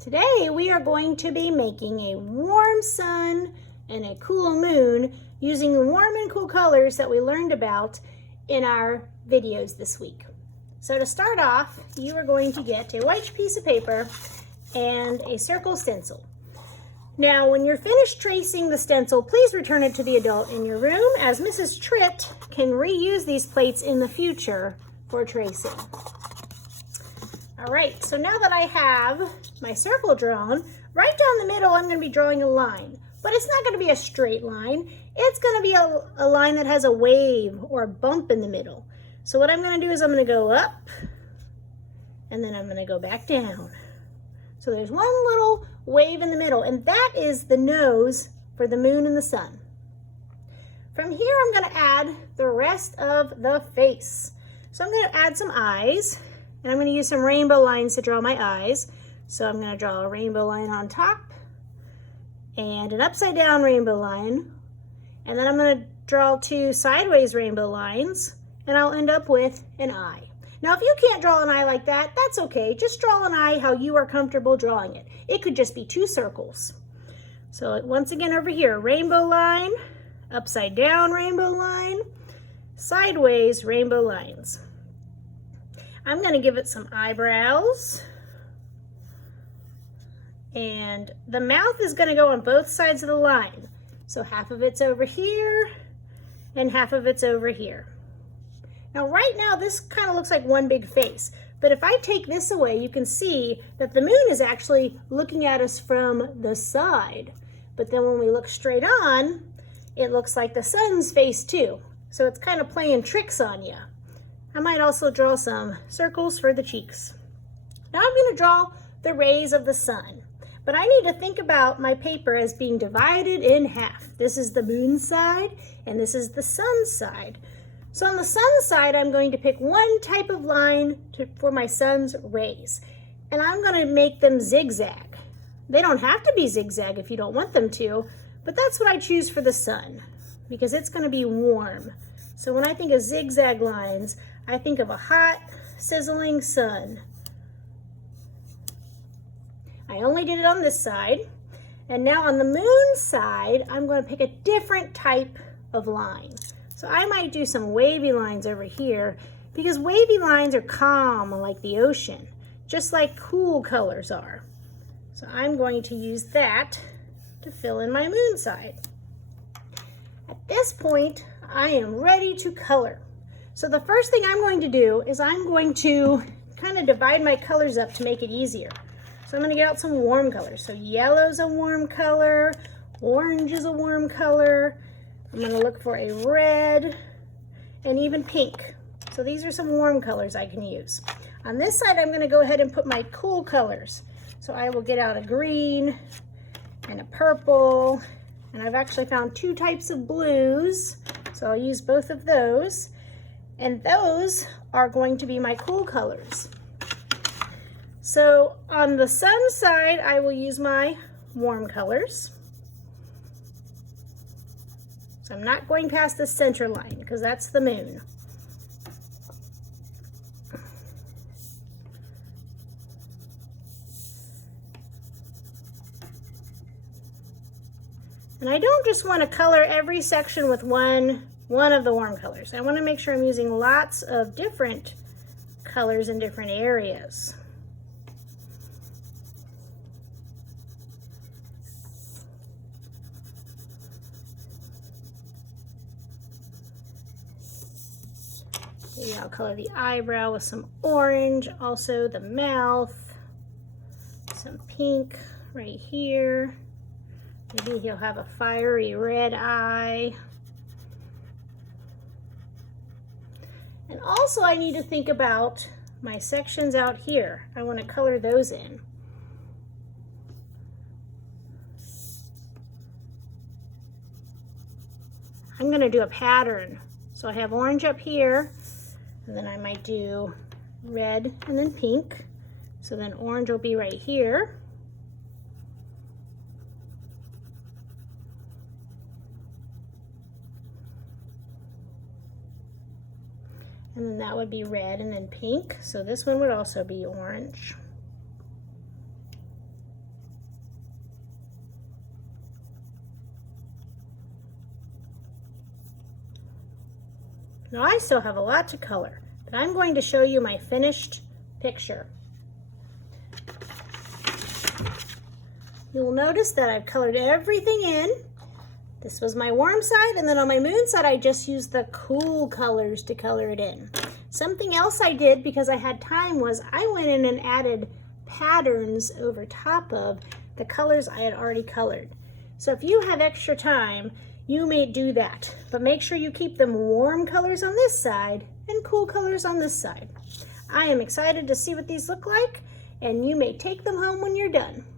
Today we are going to be making a warm sun and a cool moon using the warm and cool colors that we learned about in our videos this week. So to start off, you are going to get a white piece of paper and a circle stencil. Now when you're finished tracing the stencil, please return it to the adult in your room, as Mrs. Tritt can reuse these plates in the future for tracing. All right, so now that I have my circle drawn, right down the middle I'm going to be drawing a line, but it's not going to be a straight line. It's going to be a line that has a wave or a bump in the middle. So what I'm going to do is I'm going to go up and then I'm going to go back down. So there's one little wave in the middle, and that is the nose for the moon and the sun. From here I'm going to add the rest of the face. So I'm going to add some eyes. And I'm going to use some rainbow lines to draw my eyes. So I'm going to draw a rainbow line on top and an upside down rainbow line. And then I'm going to draw two sideways rainbow lines, and I'll end up with an eye. Now if you can't draw an eye like that, that's okay. Just draw an eye how you are comfortable drawing it. It could just be two circles. So once again over here, rainbow line, upside down rainbow line, sideways rainbow lines. I'm going to give it some eyebrows, and the mouth is going to go on both sides of the line. So half of it's over here and half of it's over here. Now right now this kind of looks like one big face, but if I take this away, you can see that the moon is actually looking at us from the side. But then when we look straight on, it looks like the sun's face too. So it's kind of playing tricks on you. I might also draw some circles for the cheeks. Now I'm going to draw the rays of the sun, but I need to think about my paper as being divided in half. This is the moon side and this is the sun side. So on the sun side, I'm going to pick one type of line for my sun's rays, and I'm going to make them zigzag. They don't have to be zigzag if you don't want them to, but that's what I choose for the sun because it's going to be warm. So when I think of zigzag lines, I think of a hot, sizzling sun. I only did it on this side. And now on the moon side, I'm going to pick a different type of line. So I might do some wavy lines over here because wavy lines are calm like the ocean, just like cool colors are. So I'm going to use that to fill in my moon side. At this point, I am ready to color. So the first thing I'm going to do is I'm going to kind of divide my colors up to make it easier. So I'm going to get out some warm colors. So yellow's a warm color, orange is a warm color. I'm going to look for a red and even pink. So these are some warm colors I can use. On this side, I'm going to go ahead and put my cool colors. So I will get out a green and a purple, and I've actually found two types of blues. So I'll use both of those. And those are going to be my cool colors. So on the sun side, I will use my warm colors. So I'm not going past the center line because that's the moon. And I don't just want to color every section with one of the warm colors. I want to make sure I'm using lots of different colors in different areas. Maybe I'll color the eyebrow with some orange, also the mouth, some pink right here. Maybe he'll have a fiery red eye. And also I need to think about my sections out here. I want to color those in. I'm going to do a pattern. So I have orange up here, and then I might do red and then pink. So then orange will be right here. And then that would be red and then pink. So this one would also be orange. Now I still have a lot to color, but I'm going to show you my finished picture. You'll notice that I've colored everything in. This was my warm side, and then on my moon side, I just used the cool colors to color it in. Something else I did because I had time was I went in and added patterns over top of the colors I had already colored. So if you have extra time, you may do that, but make sure you keep them warm colors on this side and cool colors on this side. I am excited to see what these look like, and you may take them home when you're done.